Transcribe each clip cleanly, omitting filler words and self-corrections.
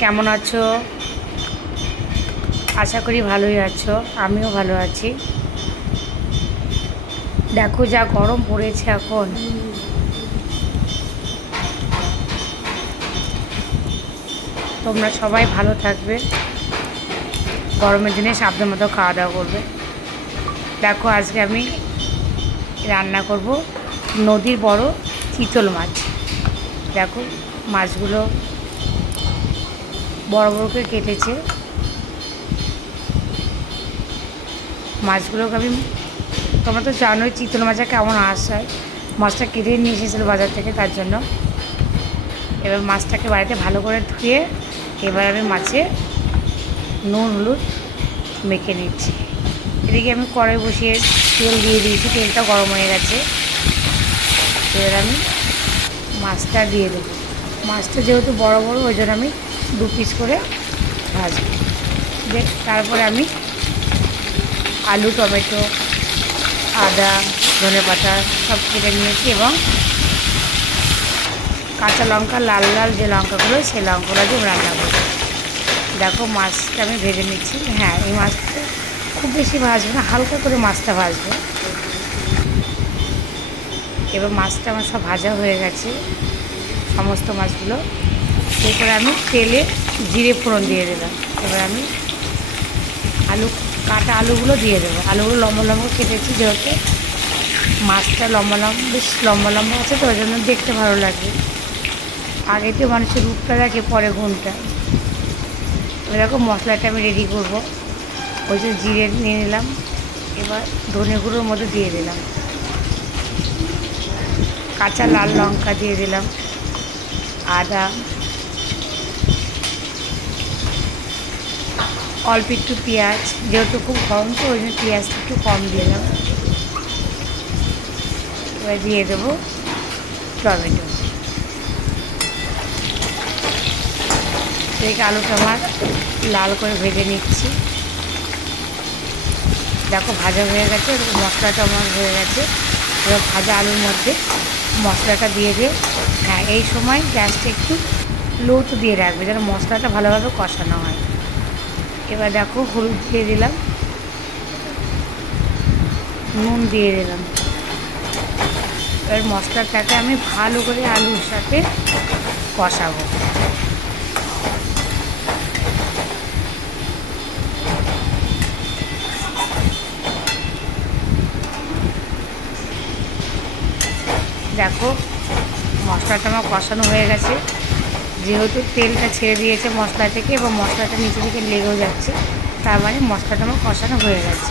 কেমন আছো? আশা করি ভালোই আছো। আমিও ভালো আছি। দেখো যা গরম পড়েছে এখন। তোমরা সবাই ভালো থাকবে, গরমের দিনে সাবধান মতো খাওয়া দাওয়া করবে। দেখো আজকে আমি রান্না করব নদীর বড় চিতল মাছ। দেখো মাছগুলো বড় বড় করে কেটেছে। মাছগুলোকে আমি, তোমরা তো জানোই চিতল মাছটা কেমন আসায়। মাছটা কেটে নিয়ে এসেছিলো বাজার থেকে, তার জন্য এবার মাছটাকে বাড়িতে ভালো করে ধুয়ে এবার আমি মাছে নুন হলুদ মেখে নিচ্ছি। এদিকে আমি কড়াই বসিয়ে তেল দিয়ে দিয়েছি, তেলটা গরম হয়ে গেছে। এবার আমি মাছটা দিয়ে দেবো। মাছটা যেহেতু বড় বড়, ওই জন্য আমি 2 পিস করে ভাজবো। তারপরে আমি আলু, টমেটো, আদা, ধনেপাতা সব কেটে নিয়েছি এবং কাঁচা লঙ্কা, লাল লাল যে লঙ্কাগুলো, সেই লঙ্কাগুলো দিয়ে রান্না করবো। দেখো মাছটা আমি ভেজে নিচ্ছি। হ্যাঁ, এই মাছটা খুব বেশি ভাজবো না, হালকা করে মাছটা ভাজবো। এবার মাছটা আমার সব ভাজা হয়ে গেছে, সমস্ত মাছগুলো। এরপরে আমি তেলে জিরে ফোড়ন দিয়ে দিলাম। এবার আমি কাটা আলুগুলো দিয়ে দেবো। আলুগুলো লম্বা লম্বা কেটেছি, যেহেতু মাছটা বেশ লম্বা লম্বা আছে, তো ওই জন্য দেখতে ভালো লাগে। আগে তো মানুষের রূপটা দেখে, পরে গুণটা। এরকম মশলাটা আমি রেডি করবো। ওই যে জিরে নিয়ে নিলাম, এবার ধনে গুঁড়োর মধ্যে দিয়ে দিলাম, কাঁচা লাল লঙ্কা দিয়ে দিলাম, আদা, অল্প একটু পেঁয়াজ, যেহেতু খুব গরম তো ওই জন্য পেঁয়াজটা একটু কম দিলাম। এবার দিয়ে দেবো টমেটো। এই আলুটা আমার লাল করে ভেজে নিচ্ছি। দেখো ভাজা হয়ে গেছে, মশলাটা আমার হয়ে গেছে। এবার ভাজা আলুর মধ্যে মশলাটা দিয়ে দিয়ে, হ্যাঁ এই সময় গ্যাসটা একটু লোতে দিয়ে রাখবে, যেন মশলাটা ভালোভাবে কষানো হয়। এবার দেখো হলুদ দিয়ে দিলাম, নুন দিয়ে দিলাম। এবার মশলাটাকে আমি ভালো করে আলুর সাথে কষাবো। দেখো মশলাটা আমার কষানো হয়ে গেছে, যেহেতু তেলটা ছেড়ে দিয়েছে মশলা থেকে এবং মশলাটা নিচে থেকে লেগেও যাচ্ছে, তার মানে মশলাটা আমার কষানো হয়ে গেছে।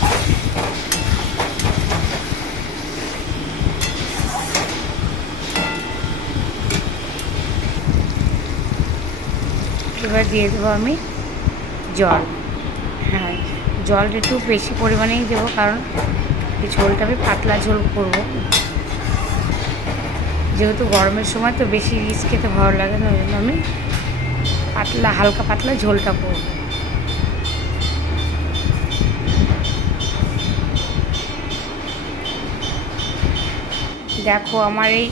এবার দিয়ে দেবো আমি জল। হ্যাঁ, জল একটু বেশি পরিমাণেই দেবো, কারণ এই ঝোলটা আমি পাতলা ঝোল করবো। যেহেতু গরমের সময় তো বেশি রিচ খেতে ভালো লাগে না, ওই জন্য আমি হালকা পাতলা ঝোলটা করব। দেখো আমার এই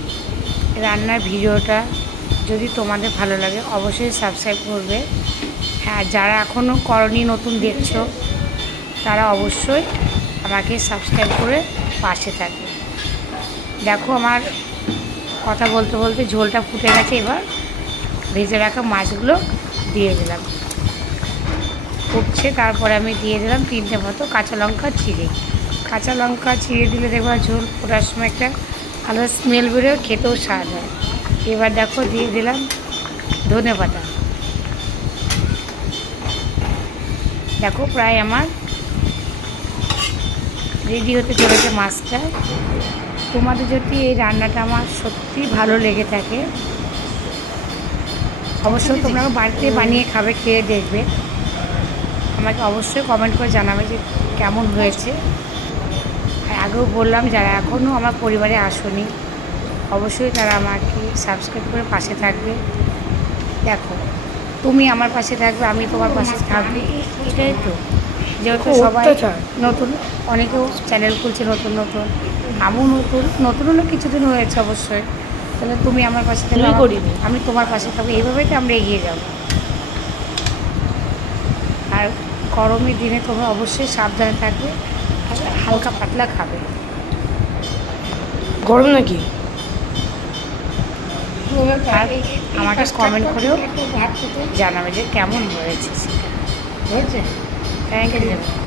রান্নার ভিডিওটা যদি তোমাদের ভালো লাগে অবশ্যই সাবস্ক্রাইব করবে। হ্যাঁ, যারা এখনও করনি, নতুন দেখছো, তারা অবশ্যই আমাকে সাবস্ক্রাইব করে পাশে থাকবে। দেখো আমার কথা বলতে বলতে ঝোলটা ফুটে গেছে। এবার ভেজে রাখা মাছগুলো দিয়ে দিলাম, ফুটছে। তারপরে আমি দিয়ে দিলাম 3টে মতো কাঁচা লঙ্কা চিড়ে। কাঁচা লঙ্কা চিড়ে দিলে দেখবা ঝোল ফোটার সময় একটা আলাদা স্মেল বেরোয়, খেতেও স্বাদ হয়। এবার দেখো দিয়ে দিলাম ধনেপাতা। দেখো প্রায় আমার রেডি হতে চলেছে মাছটা। তোমাদের যদি এই রান্নাটা আমার সত্যি ভালো লেগে থাকে, অবশ্যই তোমরা বাড়িতে বানিয়ে খাবে, খেয়ে দেখবে। আমাকে অবশ্যই কমেন্ট করে জানাবে যে কেমন হয়েছে। আর আগেও বললাম, যারা এখনও আমার পরিবারে আসোনি, অবশ্যই তারা আমাকে সাবস্ক্রাইব করে পাশে থাকবে। দেখো তুমি আমার পাশে থাকবে, আমি তোমার পাশে থাকবো, এটাই তো। যেহেতু সবাই নতুন, অনেকেও চ্যানেল খুলছে নতুন নতুন, আমিও নতুন হলো কিছুদিন হয়েছে অবশ্যই। তাহলে তুমি আমার পাশে থাকবে, আমি তোমার পাশে থাকবো, এইভাবেই তো আমরা এগিয়ে যাব। আর গরমের দিনে তোমরা অবশ্যই সাবধানে থাকবে, আর হালকা পাতলা খাবে। গরম নাকি? আর আমাকে কমেন্ট করেও জানাবে যে কেমন হয়েছে সেটা। হয়েছে। Thank you.